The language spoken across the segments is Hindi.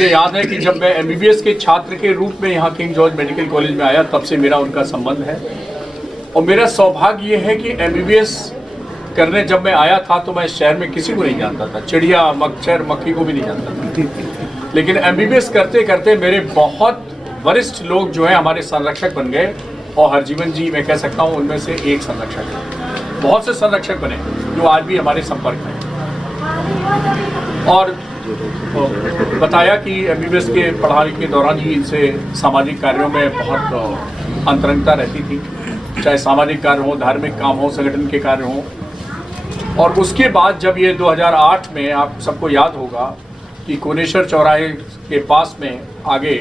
मुझे याद है कि जब मैं एमबीबीएस के छात्र के रूप में यहाँ किंग जॉर्ज मेडिकल कॉलेज में आया, तब से मेरा उनका संबंध है। और मेरा सौभाग्य ये है कि एमबीबीएस करने जब मैं आया था तो मैं इस शहर में किसी को नहीं जानता था, चिड़िया मच्छर मक्खी को भी नहीं जानता था। लेकिन एमबीबीएस करते करते मेरे बहुत वरिष्ठ लोग जो है हमारे संरक्षक बन गए, और हरजीवन जी मैं कह सकता हूँ उनमें से एक संरक्षक है। बहुत से संरक्षक बने जो आज भी हमारे संपर्क में। और बताया कि एमबीबीएस के पढ़ाई के दौरान ही इनसे सामाजिक कार्यों में बहुत अंतरंगता रहती थी, चाहे सामाजिक कार्य हो, धार्मिक काम हो, संगठन के कार्य हो। और उसके बाद जब ये 2008 में, आप सबको याद होगा कि कोनेश्वर चौराहे के पास में आगे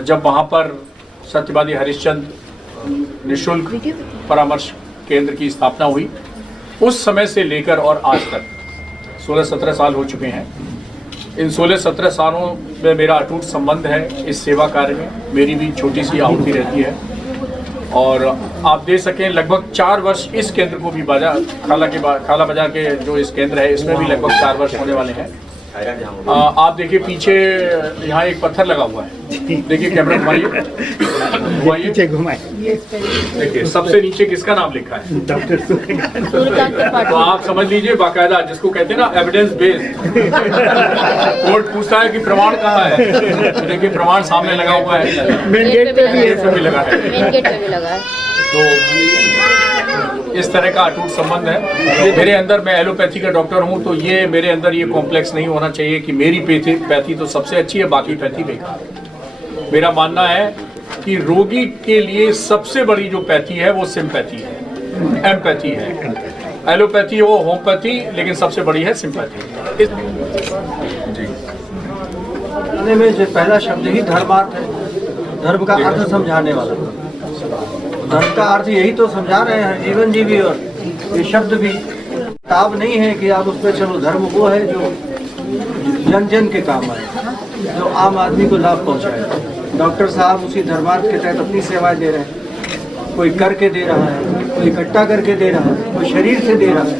जब वहाँ पर सत्यवादी हरिश्चंद्र निःशुल्क परामर्श केंद्र की स्थापना हुई, उस समय से लेकर और आज तक 16-17 साल हो चुके हैं। इन 16-17 सालों में मेरा अटूट संबंध है इस सेवा कार्य में। मेरी भी छोटी सी आहुति रहती है। और आप दे सकें लगभग 4 वर्ष इस केंद्र को भी खाला बाजार के जो इस केंद्र है इसमें भी लगभग 4 वर्ष होने वाले हैं। आप देखिए पीछे यहाँ एक पत्थर लगा हुआ है, देखिए कैमरा घुमाइए, देखिए सबसे नीचे किसका नाम लिखा है? डॉक्टर सूर्यकांत। तो आप समझ लीजिए बाकायदा जिसको कहते हैं ना एविडेंस बेस्ड। कोर्ट पूछता है कि प्रमाण कहाँ है, तो देखिए प्रमाण सामने लगा हुआ है, मेन गेट पे भी लगा है। तो इस तरह का अटूट संबंध है। मेरे अंदर, मैं एलोपैथी का डॉक्टर हूं, तो ये मेरे अंदर ये कॉम्प्लेक्स नहीं होना चाहिए कि मेरी पैथी तो सबसे अच्छी है, बाकी पैथी बेकार है। मेरा मानना है कि रोगी के लिए सबसे बड़ी जो पैथी है वो सिंपैथी है, एम्पैथी है। एलोपैथी हो, होम्योपैथी, लेकिन सबसे बड़ी है सिंपैथी। जी में जो पहला शब्द ही धर्मार्थ है, धर्म का अर्थ समझाने वाला। धर्म का अर्थ यही तो समझा रहे हैं जीवन जी भी, और ये शब्द भी किताब नहीं है कि आप उस पर चलो। धर्म वो है जो जन जन के काम आए, जो आम आदमी को लाभ पहुंचाए। डॉक्टर साहब उसी धर्मार्थ के तहत अपनी सेवाएं दे रहे हैं। कोई करके दे रहा है, कोई इकट्ठा करके दे रहा है, कोई शरीर से दे रहा है,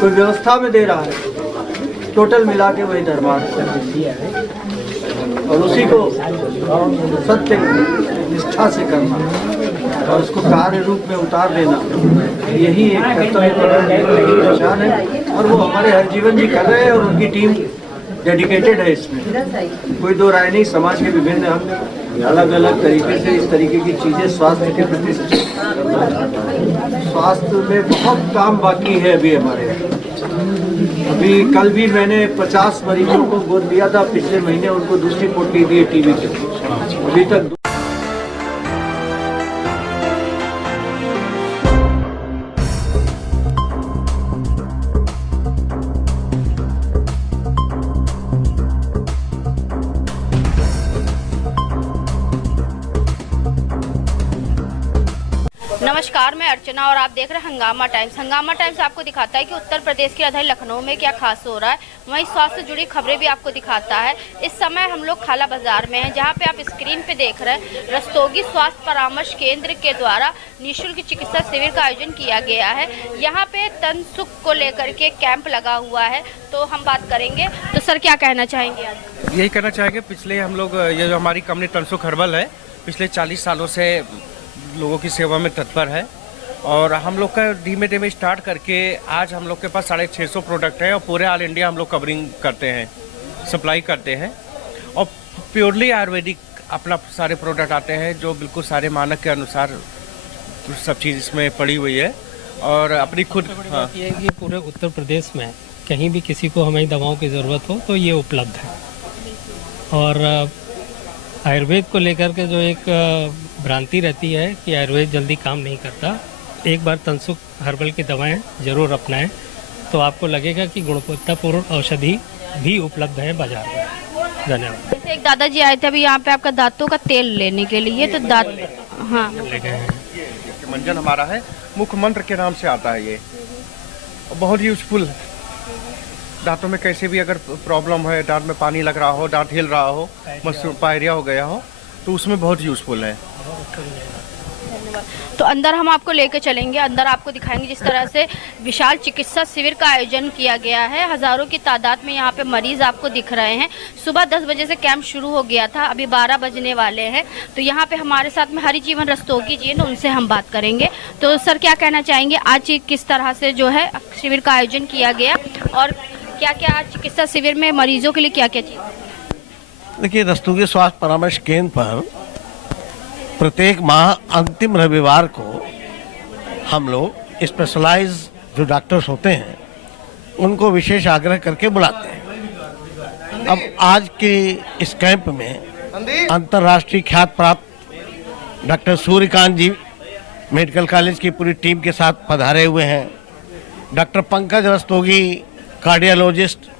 कोई व्यवस्था में दे रहा है। टोटल मिला के वही धर्मार्थ है, और उसी को सत्य निष्ठा से करना और उसको कार्य रूप में उतार देना, यही एक कर्तव्य की पहचान है। और वो हमारे हरजीवन जी कर रहे हैं, और उनकी टीम डेडिकेटेड है इसमें। कोई दो राय नहीं। समाज के विभिन्न अंग अलग अलग तरीके से इस तरीके की चीज़ें स्वास्थ्य के प्रति, स्वास्थ्य में बहुत काम बाकी है अभी हमारे। अभी कल भी मैंने 50 मरीजों को गोद दिया था, पिछले महीने उनको दूसरी पोटली दी है टीबी के। अभी तक नमस्कार, मैं अर्चना और आप देख रहे हैं हंगामा टाइम्स। हंगामा टाइम्स आपको दिखाता है कि उत्तर प्रदेश की राजधानी लखनऊ में क्या खास हो रहा है। वहीं स्वास्थ्य से जुड़ी खबरें भी आपको दिखाता है। इस समय हम लोग खाला बाजार में हैं, जहां पे आप स्क्रीन पे देख रहे हैं रस्तोगी स्वास्थ्य परामर्श केंद्र के द्वारा निःशुल्क चिकित्सा शिविर का आयोजन किया गया है। यहाँ पे तन सुख को लेकर के कैंप लगा हुआ है, तो हम बात करेंगे। तो सर क्या कहना चाहेंगे आज? यही कहना चाहेंगे, पिछले हम लोग, ये जो हमारी कंपनी तन सुख हर्बल है, पिछले 40 सालों से लोगों की सेवा में तत्पर है। और हम लोग का धीमे धीमे स्टार्ट करके आज हम लोग के पास 650 प्रोडक्ट है, और पूरे ऑल इंडिया हम लोग कवरिंग करते हैं, सप्लाई करते हैं। और प्योरली आयुर्वेदिक अपना सारे प्रोडक्ट आते हैं, जो बिल्कुल सारे मानक के अनुसार सब चीज़ इसमें पड़ी हुई है। और अपनी खुद ये पूरे उत्तर प्रदेश में कहीं भी किसी को हमें दवाओं की ज़रूरत हो तो ये उपलब्ध है। और आयुर्वेद को लेकर के जो एक भ्रांति रहती है कि आयुर्वेद जल्दी काम नहीं करता, एक बार तनसुख हर्बल की दवाएं ज़रूर अपनाएं, तो आपको लगेगा कि गुणवत्तापूर्ण औषधि भी उपलब्ध है बाजार में। धन्यवाद। जैसे एक दादाजी आए थे अभी यहाँ पे आपका दांतों का तेल लेने के लिए, तो दांत ले गए हैं। मंजन हमारा है, मुख्य मंत्र के नाम से आता है। ये बहुत यूजफुल है। दांतों में कैसे भी अगर प्रॉब्लम है, दांत में पानी लग रहा हो, दांत हिल रहा हो, पायरिया हो गया हो, तो उसमें बहुत यूजफुल है। तो अंदर हम आपको लेकर चलेंगे, अंदर आपको दिखाएंगे जिस तरह से विशाल चिकित्सा शिविर का आयोजन किया गया है। हजारों की तादाद में यहाँ पे मरीज आपको दिख रहे हैं। सुबह 10 बजे से कैंप शुरू हो गया था, अभी 12 बजने वाले हैं। तो यहाँ पे हमारे साथ में हरिजीवन रस्तोगी जी हैं, उनसे हम बात करेंगे। तो सर क्या कहना चाहेंगे, आज किस तरह से जो है शिविर का आयोजन किया गया और क्या क्या आज चिकित्सा शिविर में मरीजों के लिए क्या क्या चीज़? देखिए, रस्तोगी स्वास्थ्य परामर्श केंद्र पर प्रत्येक माह अंतिम रविवार को हम लोग स्पेशलाइज जो डॉक्टर्स होते हैं उनको विशेष आग्रह करके बुलाते हैं। अब आज के इस कैंप में अंतर्राष्ट्रीय ख्यात प्राप्त डॉक्टर सूर्यकांत जी मेडिकल कॉलेज की पूरी टीम के साथ पधारे हुए हैं। डॉक्टर पंकज रस्तोगी कार्डियोलॉजिस्ट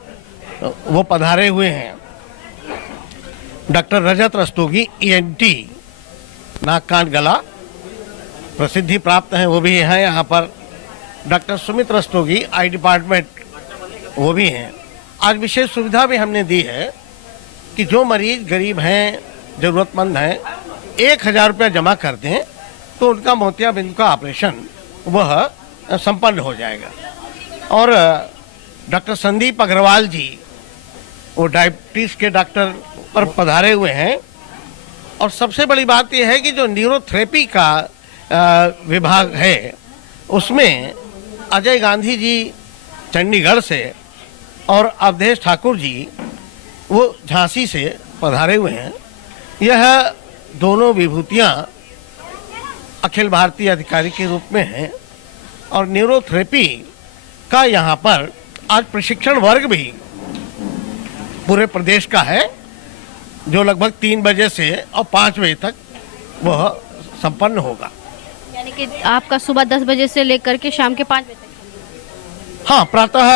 वो पधारे हुए हैं। डॉक्टर रजत रस्तोगी ENT नाक कान गला प्रसिद्धि प्राप्त हैं, वो भी हैं यहाँ पर। डॉक्टर सुमित रस्तोगी आई डिपार्टमेंट वो भी हैं। आज विशेष सुविधा भी हमने दी है कि जो मरीज गरीब हैं, ज़रूरतमंद हैं, 1000 रुपया जमा कर दें तो उनका मोतियाबिंद का ऑपरेशन वह संपन्न हो जाएगा। और डॉक्टर संदीप अग्रवाल जी वो डायबिटीज के डॉक्टर पर पधारे हुए हैं। और सबसे बड़ी बात यह है कि जो न्यूरोथेरेपी का विभाग है उसमें अजय गांधी जी चंडीगढ़ से और अवधेश ठाकुर जी वो झांसी से पधारे हुए हैं। यह दोनों विभूतियां अखिल भारतीय अधिकारी के रूप में हैं। और न्यूरोथेरेपी का यहाँ पर आज प्रशिक्षण वर्ग भी पूरे प्रदेश का है, जो लगभग 3 बजे से और 5 बजे तक वह संपन्न होगा। यानी कि आपका सुबह 10 बजे से लेकर के शाम के 5 बजे तक? हाँ, प्रातः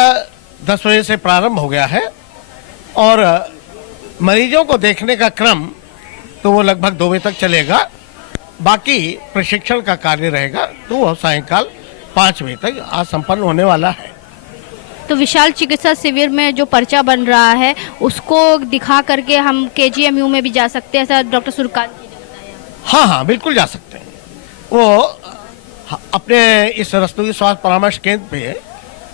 10 बजे से प्रारंभ हो गया है और मरीजों को देखने का क्रम तो वो लगभग 2 बजे तक चलेगा। बाकी प्रशिक्षण का कार्य रहेगा तो वह सायंकाल 5 बजे तक आज संपन्न होने वाला है। तो विशाल चिकित्सा शिविर में जो पर्चा बन रहा है उसको दिखा करके हम KGMU में भी जा सकते हैं, ऐसा डॉक्टर सूर्यकांत जी ने बताया। हाँ, बिल्कुल जा सकते हैं। वो अपने इस रस्तोगी स्वास्थ्य परामर्श केंद्र पे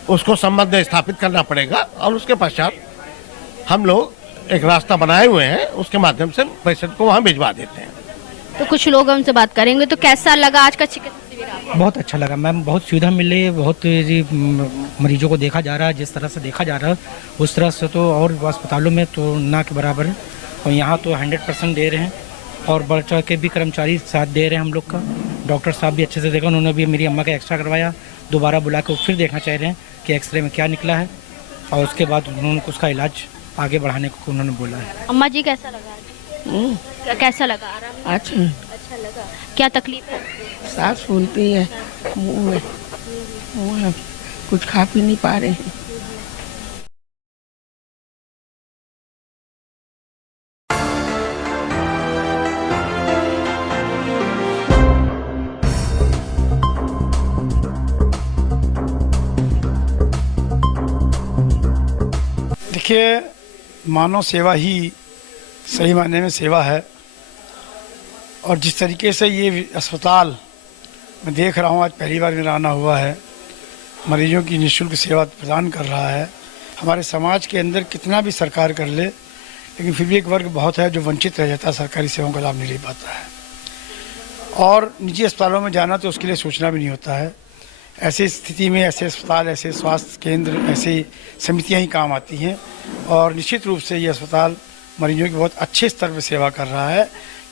उसको संबंध स्थापित करना पड़ेगा और उसके पश्चात हम लोग एक रास्ता बनाए हुए हैं, उसके माध्यम से पेशेंट को वहाँ भिजवा देते हैं। तो कुछ लोग हमसे बात करेंगे। तो कैसा लगा आज का चिकित्सा शिविर आपको? बहुत अच्छा लगा मैम, बहुत सुविधा मिल रही है, बहुत मरीजों को देखा जा रहा है। जिस तरह से देखा जा रहा है उस तरह से तो और अस्पतालों में तो ना के बराबर है। और यहाँ तो 100% दे रहे हैं और बढ़ चढ़ के भी कर्मचारी साथ दे रहे हैं हम लोग का। डॉक्टर साहब भी अच्छे से देखा, उन्होंने भी मेरी अम्मा का एक्सरा करवाया, दोबारा बुला के फिर देखना चाह रहे हैं कि एक्सरे में क्या निकला है और उसके बाद उन्होंने उसका इलाज आगे बढ़ाने को उन्होंने बोला है। अम्मा जी कैसा लगा? कैसा लगा? आराम? अच्छा लगा। क्या तकलीफ है? सांस फूलती है, मुंह में कुछ खा पी नहीं पा रहे हैं। देखिए, मानव सेवा ही सही मायने में सेवा है। और जिस तरीके से ये अस्पताल मैं देख रहा हूँ, आज पहली बार मेरा आना हुआ है, मरीजों की निःशुल्क सेवा प्रदान कर रहा है। हमारे समाज के अंदर कितना भी सरकार कर ले, लेकिन फिर भी एक वर्ग बहुत है जो वंचित रह जाता है, सरकारी सेवाओं का लाभ नहीं ले पाता है। और निजी अस्पतालों में जाना तो उसके लिए सोचना भी नहीं होता है। ऐसी स्थिति में ऐसे अस्पताल, ऐसे स्वास्थ्य केंद्र, ऐसी समितियाँ ही काम आती हैं। और निश्चित रूप से ये अस्पताल मरीजों की बहुत अच्छे स्तर पर सेवा कर रहा है।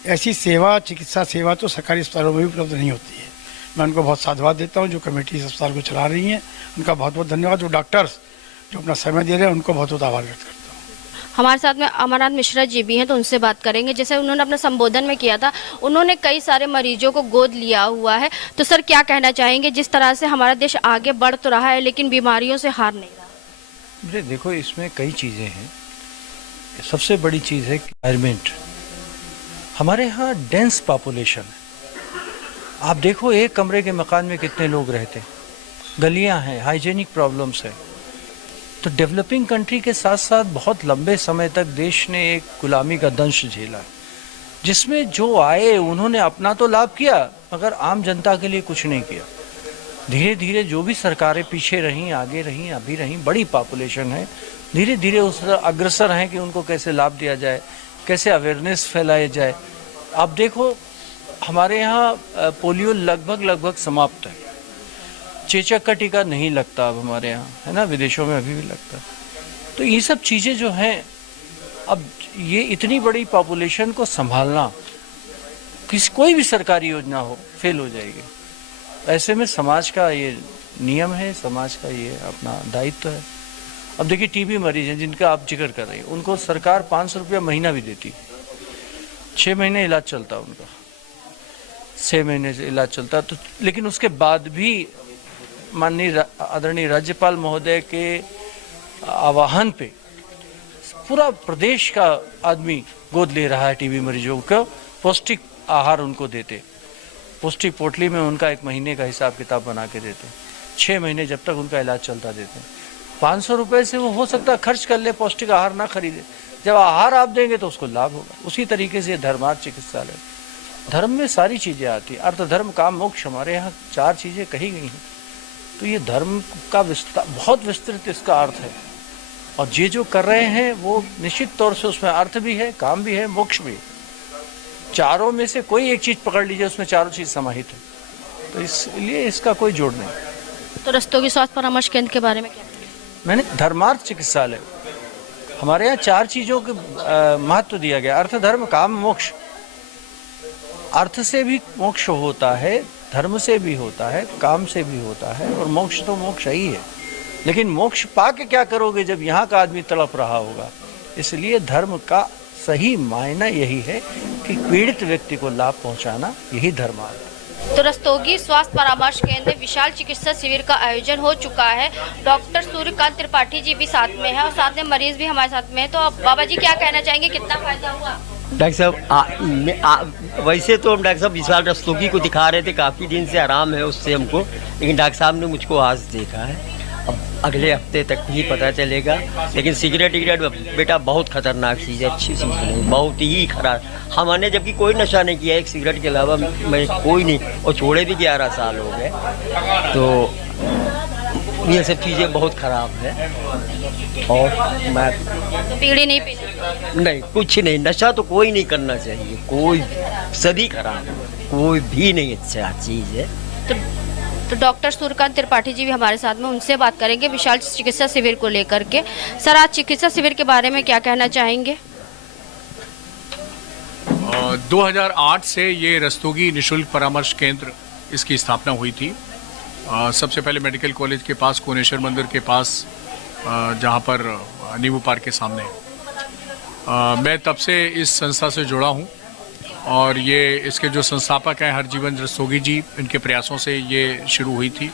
ऐसी सेवा, चिकित्सा सेवा तो सरकारी अस्पतालों में भी उपलब्ध नहीं होती है। मैं उनको बहुत साधुवाद देता हूँ जो कमेटी इस अस्पताल को चला रही हैं, उनका बहुत बहुत धन्यवाद। जो डॉक्टर्स जो अपना समय दे रहे हैं उनको बहुत बहुत आभार व्यक्त करता हूँ। हमारे साथ में अमरनाथ मिश्रा जी भी हैं, तो उनसे बात करेंगे। जैसे उन्होंने अपना संबोधन में किया था, उन्होंने कई सारे मरीजों को गोद लिया हुआ है। तो सर क्या कहना चाहेंगे, जिस तरह से हमारा देश आगे बढ़ तो रहा है लेकिन बीमारियों से हार नहीं रहा? देखो, इसमें कई चीज़ें हैं। सबसे बड़ी चीज़ है एनवायरमेंट। हमारे यहाँ डेंस पॉपुलेशन है। आप देखो, एक कमरे के मकान में कितने लोग रहते हैं, गलियाँ हैं, हाइजीनिक प्रॉब्लम्स है। तो डेवलपिंग कंट्री के साथ साथ बहुत लंबे समय तक देश ने एक गुलामी का दंश झेला, जिसमें जो आए उन्होंने अपना तो लाभ किया मगर आम जनता के लिए कुछ नहीं किया। धीरे धीरे जो भी सरकारें पीछे रहीं, आगे रहीं, अभी रहीं, बड़ी पॉपुलेशन है, धीरे धीरे उस तरह अग्रसर हैं कि उनको कैसे लाभ दिया जाए, कैसे अवेयरनेस फैलाया जाए। आप देखो हमारे यहाँ पोलियो लगभग समाप्त है। चेचक का टीका नहीं लगता अब हमारे यहाँ, है ना, विदेशों में अभी भी लगता है। तो ये सब चीज़ें जो हैं, अब ये इतनी बड़ी पॉपुलेशन को संभालना, कोई भी सरकारी योजना हो फेल हो जाएगी। ऐसे में समाज का ये नियम है, समाज का ये अपना दायित्व है। अब देखिए टीबी मरीज हैं जिनका आप जिक्र कर रहे हैं, उनको सरकार 500 रुपया महीना भी देती है। 6 महीने इलाज चलता उनका, 6 महीने से इलाज चलता। तो लेकिन उसके बाद भी माननीय आदरणीय राज्यपाल महोदय के आह्वान पे पूरा प्रदेश का आदमी गोद ले रहा है टीबी मरीजों को, पौष्टिक आहार उनको देते, पौष्टिक पोटली में उनका 1 महीने का हिसाब किताब बना के देते, 6 महीने जब तक उनका इलाज चलता देते। 500 रुपये से वो हो सकता है खर्च कर ले, पौष्टिक आहार ना खरीदे। जब आहार आप देंगे तो उसको लाभ होगा। उसी तरीके से धर्मार्थ चिकित्सालय, धर्म में सारी चीज़ें आती हैं। अर्थ, धर्म, काम, मोक्ष, हमारे यहाँ 4 चीज़ें कही गई हैं। तो ये धर्म का विस्तार, बहुत विस्तृत इसका अर्थ है। और ये जो कर रहे हैं वो निश्चित तौर से उसमें अर्थ भी है, काम भी है, मोक्ष भी। चारों में से कोई एक चीज़ पकड़ लीजिए, उसमें चारों चीज़ समाहित है। तो इसलिए इसका कोई जोड़ नहीं। तो रस्तोगी स्वास्थ्य परामर्श केंद्र के बारे में क्या? मैंने धर्मार्थ चिकित्सालय, हमारे यहाँ 4 चीज़ों के महत्व दिया गया, अर्थ, धर्म, काम, मोक्ष। अर्थ से भी मोक्ष होता है, धर्म से भी होता है, काम से भी होता है, और मोक्ष तो मोक्ष ही है। लेकिन मोक्ष पा के क्या करोगे जब यहाँ का आदमी तड़प रहा होगा। इसलिए धर्म का सही मायना यही है कि पीड़ित व्यक्ति को लाभ पहुँचाना, यही धर्मार्थ। तो रस्तोगी स्वास्थ्य परामर्श केंद्र विशाल चिकित्सा शिविर का आयोजन हो चुका है। डॉक्टर सूर्यकांत त्रिपाठी जी भी साथ में है और साथ में मरीज भी हमारे साथ में है। तो अब बाबा जी क्या कहना चाहेंगे, कितना फायदा हुआ? डॉक्टर साहब वैसे तो हम डॉक्टर साहब विशाल रस्तोगी को दिखा रहे थे, काफ़ी दिन से आराम है उससे हमको, लेकिन डॉक्टर साहब ने मुझको आज देखा है। अब अगले हफ्ते तक ही पता चलेगा। लेकिन सिगरेट बेटा बहुत खतरनाक चीज़ है, अच्छी चीज़ नहीं, बहुत ही खराब। हमने जबकि कोई नशा नहीं किया, एक सिगरेट के अलावा मैं कोई नहीं, और छोड़े भी 11 साल हो गए। तो ये सब चीज़ें बहुत ख़राब है। और मैं तो बीड़ी नहीं पीनी? नहीं, कुछ नहीं, नशा तो कोई नहीं करना चाहिए, कोई, सभी खराब है, कोई भी नहीं अच्छा चीज़ है। तो डॉक्टर सूर्यकांत त्रिपाठी जी भी हमारे साथ में, उनसे बात करेंगे विशाल चिकित्सा शिविर को लेकर के। सर, आज चिकित्सा शिविर के बारे में क्या कहना चाहेंगे? 2008 से ये रस्तोगी निशुल्क परामर्श केंद्र, इसकी स्थापना हुई थी। सबसे पहले मेडिकल कॉलेज के पास, कोनेश्वर मंदिर के पास, जहाँ पर नींबू पार्क के सामने। मैं तब से इस संस्था से जुड़ा हूँ और ये इसके जो संस्थापक हैं हरजीवन रस्तोगी जी, इनके प्रयासों से ये शुरू हुई थी।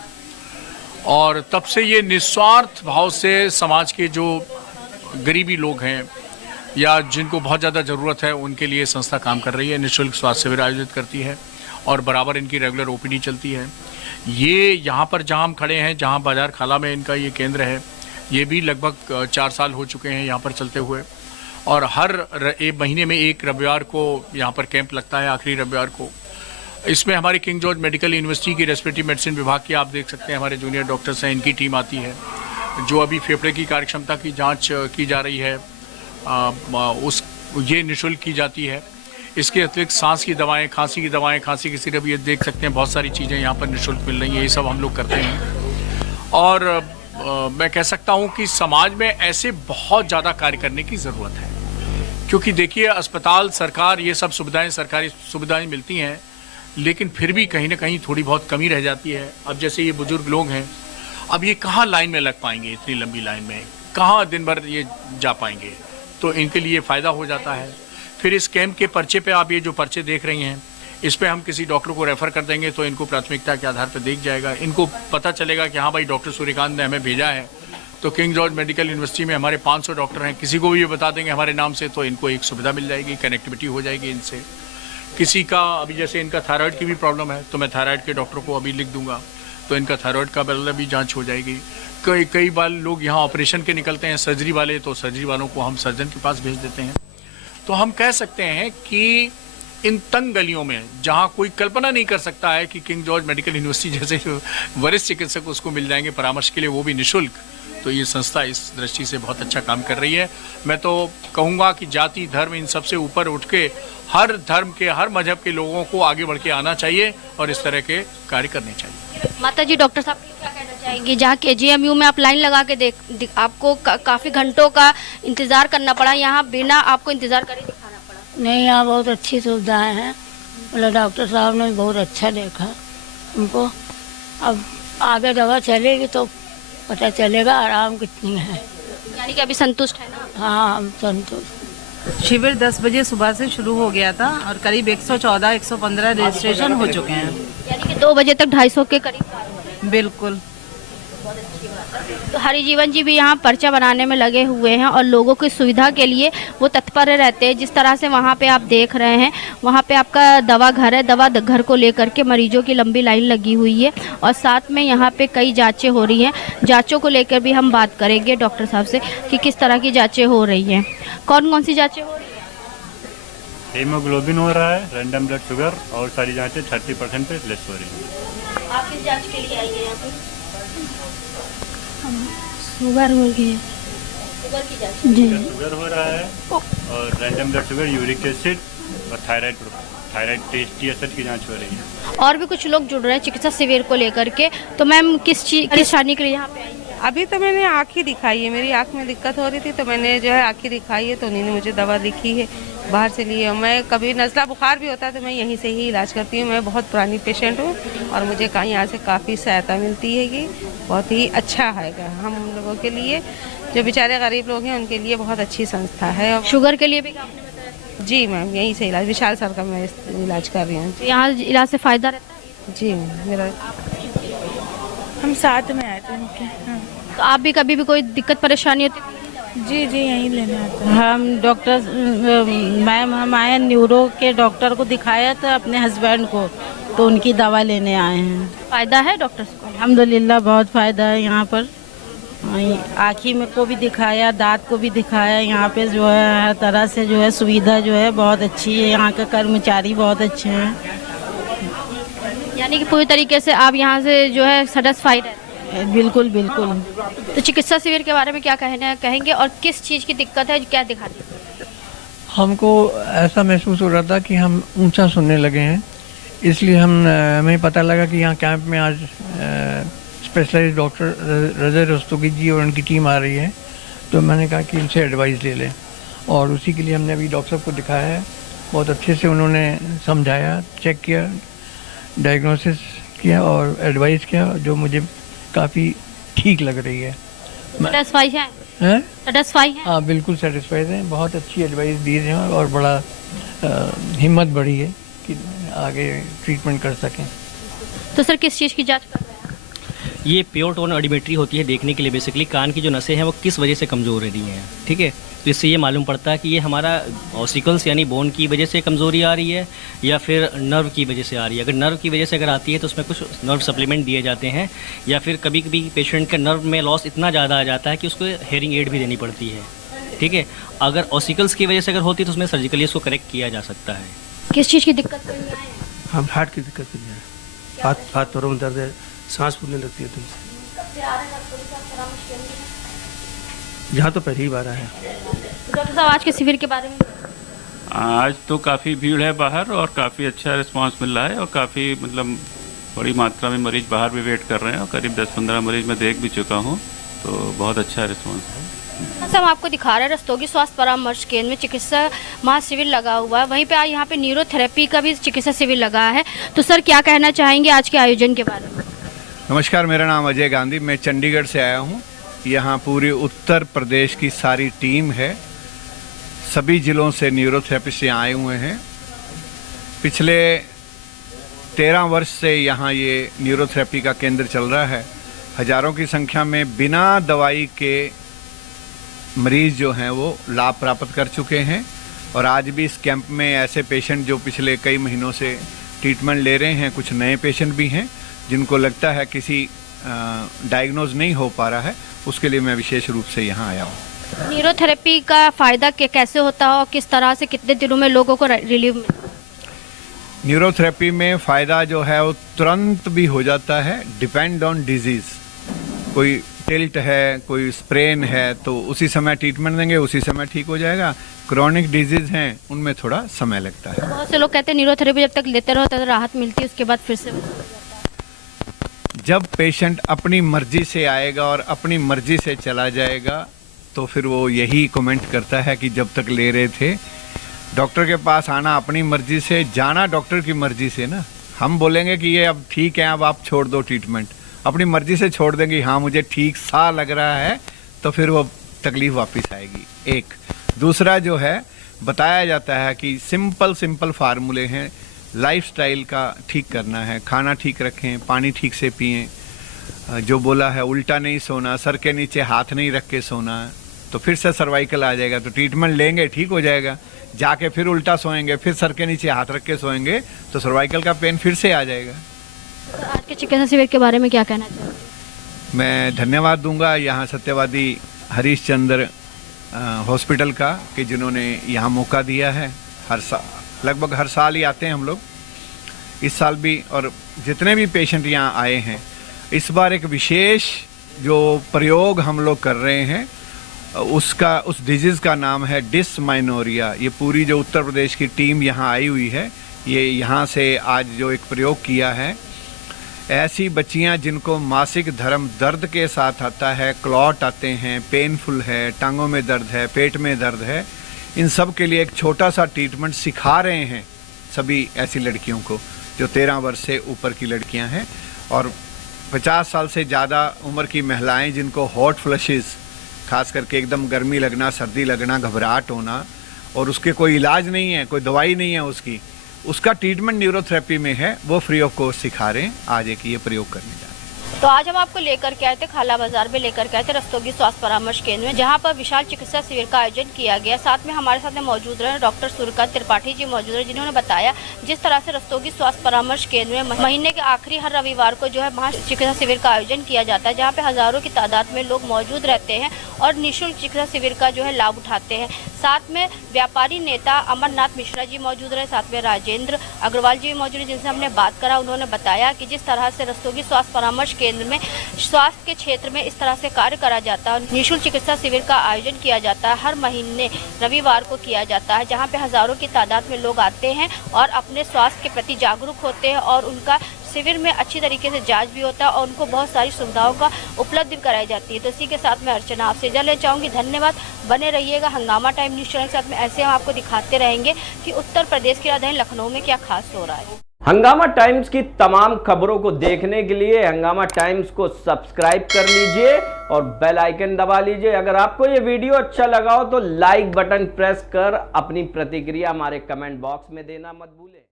और तब से ये निस्वार्थ भाव से समाज के जो गरीबी लोग हैं या जिनको बहुत ज़्यादा ज़रूरत है उनके लिए संस्था काम कर रही है। निःशुल्क स्वास्थ्य शिविर आयोजित करती है और बराबर इनकी रेगुलर ओपीडी चलती है। ये यहाँ पर जहाँ हम खड़े हैं, जहाँ बाजार खाला में इनका ये केंद्र है, ये भी लगभग 4 साल हो चुके हैं यहाँ पर चलते हुए। और हर महीने में एक रविवार को यहाँ पर कैंप लगता है, आखिरी रविवार को। इसमें हमारी किंग जॉर्ज मेडिकल यूनिवर्सिटी की रेस्पिरेटरी मेडिसिन विभाग की आप देख सकते हैं, हमारे जूनियर डॉक्टर्स हैं, इनकी टीम आती है। जो अभी फेफड़े की कार्यक्षमता की जांच की जा रही है, ये निःशुल्क की जाती है। इसके अतिरिक्त सांस की दवाएं, खांसी की दवाएं, खांसी की सिरप, ये देख सकते हैं बहुत सारी चीज़ें यहाँ पर निःशुल्क मिल रही हैं। ये सब हम लोग करते हैं। और मैं कह सकता हूँ कि समाज में ऐसे बहुत ज़्यादा कार्य करने की ज़रूरत है, क्योंकि देखिए अस्पताल, सरकार, ये सब सुविधाएं, सरकारी सुविधाएं मिलती हैं, लेकिन फिर भी कहीं ना कहीं थोड़ी बहुत कमी रह जाती है। अब जैसे ये बुजुर्ग लोग हैं, अब ये कहाँ लाइन में लग पाएंगे, इतनी लंबी लाइन में कहाँ दिन भर ये जा पाएंगे, तो इनके लिए फ़ायदा हो जाता है। फिर इस कैंप के पर्चे पे आप ये जो पर्चे देख रही हैं, इस पे हम किसी डॉक्टर को रेफ़र कर देंगे तो इनको प्राथमिकता के आधार पर देख जाएगा। इनको पता चलेगा कि हाँ भाई डॉक्टर सूर्यकांत ने हमें भेजा है, तो किंग जॉर्ज मेडिकल यूनिवर्सिटी में हमारे 500 डॉक्टर हैं, किसी को भी ये बता देंगे हमारे नाम से, तो इनको एक सुविधा मिल जाएगी, कनेक्टिविटी हो जाएगी इनसे। किसी का अभी जैसे इनका थायराइड की भी प्रॉब्लम है, तो मैं थायराइड के डॉक्टर को अभी लिख दूंगा, तो इनका थायराइड का पहले भी जांच हो जाएगी। कई बार लोग यहाँ ऑपरेशन के निकलते हैं, सर्जरी वाले, तो सर्जरी वालों को हम सर्जन के पास भेज देते हैं। तो हम कह सकते हैं कि इन तंग गलियों में जहां कोई कल्पना नहीं कर सकता है कि किंग जॉर्ज मेडिकल यूनिवर्सिटी जैसे वरिष्ठ चिकित्सक उसको मिल जाएंगे परामर्श के लिए, वो भी निःशुल्क, तो ये संस्था इस दृष्टि से बहुत अच्छा काम कर रही है। मैं तो कहूँगा कि जाति धर्म इन सबसे ऊपर उठ के हर धर्म के हर मजहब के लोगों को आगे बढ़ के आना चाहिए और इस तरह के कार्य करने चाहिए। माता जी, डॉक्टर साहब क्या कहना चाहेंगे? जहाँ KGMU में आप लाइन लगा के आपको काफ़ी घंटों का इंतज़ार करना पड़ा, यहाँ बिना आपको इंतज़ार करे दिखाना पड़ा। नहीं, यहाँ बहुत अच्छी सुविधाएं हैं, मतलब डॉक्टर साहब ने बहुत अच्छा देखा उनको। अब आगे दवा चलेगी तो पता चलेगा आराम कितनी है। यानी कि अभी संतुष्ट है ना? हाँ, हम संतुष्ट। शिविर 10 बजे सुबह से शुरू हो गया था और करीब 114-115 रजिस्ट्रेशन हो चुके हैं। यानी कि 2 बजे तक 250 के करीब। बिल्कुल। तो हरिजीवन जी भी यहाँ पर्चा बनाने में लगे हुए हैं और लोगों की सुविधा के लिए वो तत्पर रहते हैं। जिस तरह से वहाँ पे आप देख रहे हैं, वहाँ पे आपका दवा घर है, दवा घर को लेकर के मरीजों की लंबी लाइन लगी हुई है और साथ में यहाँ पे कई जांचें हो रही हैं। जांचों को लेकर भी हम बात करेंगे डॉक्टर साहब से कि किस तरह की जाँचें हो रही हैं। कौन कौन सी जाँचें हो रही हैं? हीमोग्लोबिन हो रहा है, रैंडम ब्लड शुगर और सारी जाँचें 30% पे लेस हो रही हैं। आप किस जाँच के लिए आई है यहाँ पे? शुगर हो गई है। शुगर की जाँच? जी। शुगर हो रहा है और random blood sugar, uric acid और थायराइड टेस्ट TSH की जांच हो रही है। और भी कुछ लोग जुड़ रहे हैं चिकित्सा शिविर को लेकर के। तो मैम किस परेशानी के लिए यहाँ पे आई? अभी तो मैंने आँख ही दिखाई है, मेरी आँख में दिक्कत हो रही थी तो मैंने जो है आँख ही दिखाई है, तो उन्हीं ने मुझे दवा लिखी है, बाहर से ली है। मैं कभी नज़ला बुखार भी होता है तो मैं यहीं से ही इलाज करती हूँ। मैं बहुत पुरानी पेशेंट हूँ और मुझे यहाँ से काफ़ी सहायता मिलती है। कि बहुत ही अच्छा है हम लोगों के लिए, जो बेचारे गरीब लोग हैं उनके लिए बहुत अच्छी संस्था है। और शुगर के लिए भी आपने बताया? जी मैम, यहीं से इलाज, विशाल सर का मैं इलाज कर रही हूँ। यहाँ इलाज से फ़ायदा रहता है? जी मेरा, हम साथ में आए थे उनके। हाँ। तो आप भी कभी भी कोई दिक्कत परेशानी होती है? जी जी, यहीं लेने आते हैं। हम डॉक्टर मैम, हम आए न्यूरो के डॉक्टर को दिखाया था अपने हस्बैंड को, तो उनकी दवा लेने आए हैं। फ़ायदा है डॉक्टर को? अल्हम्दुलिल्लाह बहुत फ़ायदा है यहाँ पर। आँखी में को भी दिखाया, दांत को भी दिखाया। यहाँ पे जो है हर तरह से जो है सुविधा जो है बहुत अच्छी है। यहाँ के कर्मचारी बहुत अच्छे हैं। यानी कि पूरी तरीके से आप यहाँ से जो है सेटिस्फाइड है? बिल्कुल बिल्कुल। तो चिकित्सा शिविर के बारे में क्या कहेंगे और किस चीज़ की दिक्कत है, क्या दिखाती है? हमको ऐसा महसूस हो रहा था कि हम ऊंचा सुनने लगे हैं, इसलिए हमें पता लगा कि यहाँ कैंप में आज स्पेशलाइज्ड डॉक्टर रज़ा रस्तोगी जी और उनकी टीम आ रही है, तो मैंने कहा कि इनसे एडवाइस ले लें और उसी के लिए हमने अभी डॉक्टर साहब को दिखाया है। बहुत अच्छे से उन्होंने समझाया, चेक किया, डायग्नोसिस किया और एडवाइस किया, जो मुझे काफ़ी ठीक लग रही है। सेटिस्फाई है? सेटिस्फाई है? हाँ बिल्कुल सेटिस्फाइड हैं। बहुत अच्छी एडवाइस दी है और बड़ा हिम्मत बढ़ी है कि आगे ट्रीटमेंट कर सकें। तो सर किस चीज़ की जांच कर रहे हैं? ये प्योर टोन ऑडिमेट्री होती है, देखने के लिए बेसिकली कान की जो नसें हैं वो किस वजह से कमज़ोर रह रही हैं। ठीक है, तो इससे ये मालूम पड़ता है कि ये हमारा ऑसिकल्स यानी बोन की वजह से कमज़ोरी आ रही है या फिर नर्व की वजह से आ रही है। अगर नर्व की वजह से अगर आती है तो उसमें कुछ नर्व सप्लीमेंट दिए जाते हैं, या फिर कभी कभी पेशेंट का नर्व में लॉस इतना ज़्यादा आ जाता है कि उसको हेयरिंग एड भी देनी पड़ती है। ठीक है, अगर ऑसिकल्स की वजह से अगर होती है तो उसमें सर्जिकली इसको करेक्ट किया जा सकता है। किस चीज़ की दिक्कत करनी है? हम हार्ट की दिक्कत नहीं है, हाथ पैरों में दर्द है, सांस फूलने लगती है तुमसे। यहाँ तो पहली बार आया है। डॉक्टर साहब आज के शिविर के बारे में? आज तो काफ़ी भीड़ है बाहर और काफ़ी अच्छा रिस्पांस मिल रहा है और काफ़ी मतलब बड़ी मात्रा में मरीज बाहर भी वेट कर रहे हैं और करीब 10-15 मरीज मैं देख भी चुका हूँ, तो बहुत अच्छा रिस्पांस है। हम आपको दिखा रहे हैं रस्तोगी स्वास्थ्य परामर्श केंद्र में चिकित्सा महाशिविर लगा हुआ है, वहीं पे आज यहाँ पे न्यूरोथेरेपी का भी चिकित्सा शिविर लगा है। तो सर क्या कहना चाहेंगे आज के आयोजन के बारे में? नमस्कार, मेरा नाम अजय गांधी, मैं चंडीगढ़ से आया हूँ। यहाँ पूरी उत्तर प्रदेश की सारी टीम है, सभी ज़िलों से न्यूरोथेरेपिस्ट यहाँ आए हुए हैं। पिछले 13 वर्ष से यहाँ ये न्यूरोथेरेपी का केंद्र चल रहा है। हज़ारों की संख्या में बिना दवाई के मरीज़ जो हैं वो लाभ प्राप्त कर चुके हैं और आज भी इस कैंप में ऐसे पेशेंट जो पिछले कई महीनों से ट्रीटमेंट ले रहे हैं, कुछ नए पेशेंट भी हैं जिनको लगता है किसी डायग्नोज नहीं हो पा रहा है, उसके लिए मैं विशेष रूप से यहाँ आया हूँ। न्यूरोथेरेपी का फ़ायदा कैसे होता है और किस तरह से कितने दिनों में लोगों को रिलीफ मिलता है? न्यूरोथेरेपी में फ़ायदा जो है वो तुरंत भी हो जाता है, डिपेंड ऑन डिजीज़। कोई टिल्ट है, कोई स्प्रेन है, तो उसी समय ट्रीटमेंट देंगे, उसी समय ठीक हो जाएगा। क्रॉनिक डिजीज़ हैं, उनमें थोड़ा समय लगता है। बहुत से लोग कहते हैं न्यूरोथेरेपी जब तक लेते रहो तब राहत मिलती है, उसके बाद फिर से जब पेशेंट अपनी मर्जी से आएगा और अपनी मर्जी से चला जाएगा तो फिर वो यही कमेंट करता है कि जब तक ले रहे थे। डॉक्टर के पास आना अपनी मर्जी से, जाना डॉक्टर की मर्जी से ना। हम बोलेंगे कि ये अब ठीक है, अब आप छोड़ दो ट्रीटमेंट, अपनी मर्जी से छोड़ देंगे, हाँ मुझे ठीक सा लग रहा है, तो फिर वो तकलीफ वापस आएगी। एक दूसरा जो है बताया जाता है कि सिंपल फार्मूले हैं, लाइफस्टाइल का ठीक करना है, खाना ठीक रखें, पानी ठीक से पिएं, जो बोला है उल्टा नहीं सोना, सर के नीचे हाथ नहीं रख के सोना, तो फिर से सर्वाइकल आ जाएगा। तो ट्रीटमेंट लेंगे ठीक हो जाएगा, जाके फिर उल्टा सोएंगे, फिर सर के नीचे हाथ रख के सोएंगे तो सर्वाइकल का पेन फिर से आ जाएगा। तो आज के चिकित्सा शिविर के बारे में क्या कहना चाहिए? मैं धन्यवाद दूंगा यहाँ सत्यवादी हरीश चंद्र हॉस्पिटल का कि जिन्होंने यहाँ मौका दिया है। हर साल लगभग हर साल ही आते हैं हम लोग, इस साल भी, और जितने भी पेशेंट यहाँ आए हैं, इस बार एक विशेष जो प्रयोग हम लोग कर रहे हैं उस डिजीज़ का नाम है डिसमाइनोरिया। ये पूरी जो उत्तर प्रदेश की टीम यहाँ आई हुई है, ये यहाँ से आज जो एक प्रयोग किया है, ऐसी बच्चियाँ जिनको मासिक धर्म दर्द के साथ आता है, क्लॉट आते हैं, पेनफुल है, टांगों में दर्द है, पेट में दर्द है, इन सब के लिए एक छोटा सा ट्रीटमेंट सिखा रहे हैं सभी ऐसी लड़कियों को जो 13 वर्ष से ऊपर की लड़कियां हैं, और 50 साल से ज़्यादा उम्र की महिलाएं जिनको हॉट फ्लशेस, खास करके एकदम गर्मी लगना, सर्दी लगना, घबराहट होना, और उसके कोई इलाज नहीं है, कोई दवाई नहीं है उसका ट्रीटमेंट न्यूरोथेरेपी में है, वो फ्री ऑफ कॉस्ट सिखा रहे हैं। आज एक ये प्रयोग करने जा रहे हैं। तो आज हम आपको लेकर के आए थे खाला बाजार में, लेकर के आए थे रस्तोगी स्वास्थ्य परामर्श केंद्र में, जहां पर विशाल चिकित्सा शिविर का आयोजन किया गया। साथ में हमारे साथ मौजूद रहे डॉक्टर सूर्यकांत त्रिपाठी जी मौजूद रहे, जिन्होंने बताया जिस तरह से रस्तोगी स्वास्थ्य परामर्श केंद्र में महीने के आखिरी हर रविवार को जो है वहाँ चिकित्सा शिविर का आयोजन किया जाता है, जहाँ पे हजारों की तादाद में लोग मौजूद रहते हैं और निःशुल्क चिकित्सा शिविर का जो है लाभ उठाते हैं। साथ में व्यापारी नेता अमरनाथ मिश्रा जी मौजूद रहे, साथ में राजेंद्र अग्रवाल जी मौजूद रहे, जिनसे हमने बात करा। उन्होंने बताया कि जिस तरह से रस्तोगी स्वास्थ्य परामर्श केंद्र में स्वास्थ्य के क्षेत्र में इस तरह से कार्य करा जाता है, निःशुल्क चिकित्सा शिविर का आयोजन किया जाता है, हर महीने रविवार को किया जाता है, जहां पे हजारों की तादाद में लोग आते हैं और अपने स्वास्थ्य के प्रति जागरूक होते हैं, और उनका शिविर में अच्छी तरीके से जांच भी होता है और उनको बहुत सारी सुविधाओं का उपलब्ध कराई जाती है। तो इसी के साथ मैं अर्चना आपसे इजाज़त लेना चाहूँगी। धन्यवाद, बने रहिएगा हंगामा टाइम न्यूज़ चैनल के साथ में। ऐसे हम आपको दिखाते रहेंगे कि उत्तर प्रदेश की राजधानी लखनऊ में क्या खास हो रहा है। हंगामा टाइम्स की तमाम खबरों को देखने के लिए हंगामा टाइम्स को सब्सक्राइब कर लीजिए और बेल आइकन दबा लीजिए। अगर आपको ये वीडियो अच्छा लगा हो तो लाइक बटन प्रेस कर अपनी प्रतिक्रिया हमारे कमेंट बॉक्स में देना मत भूलें।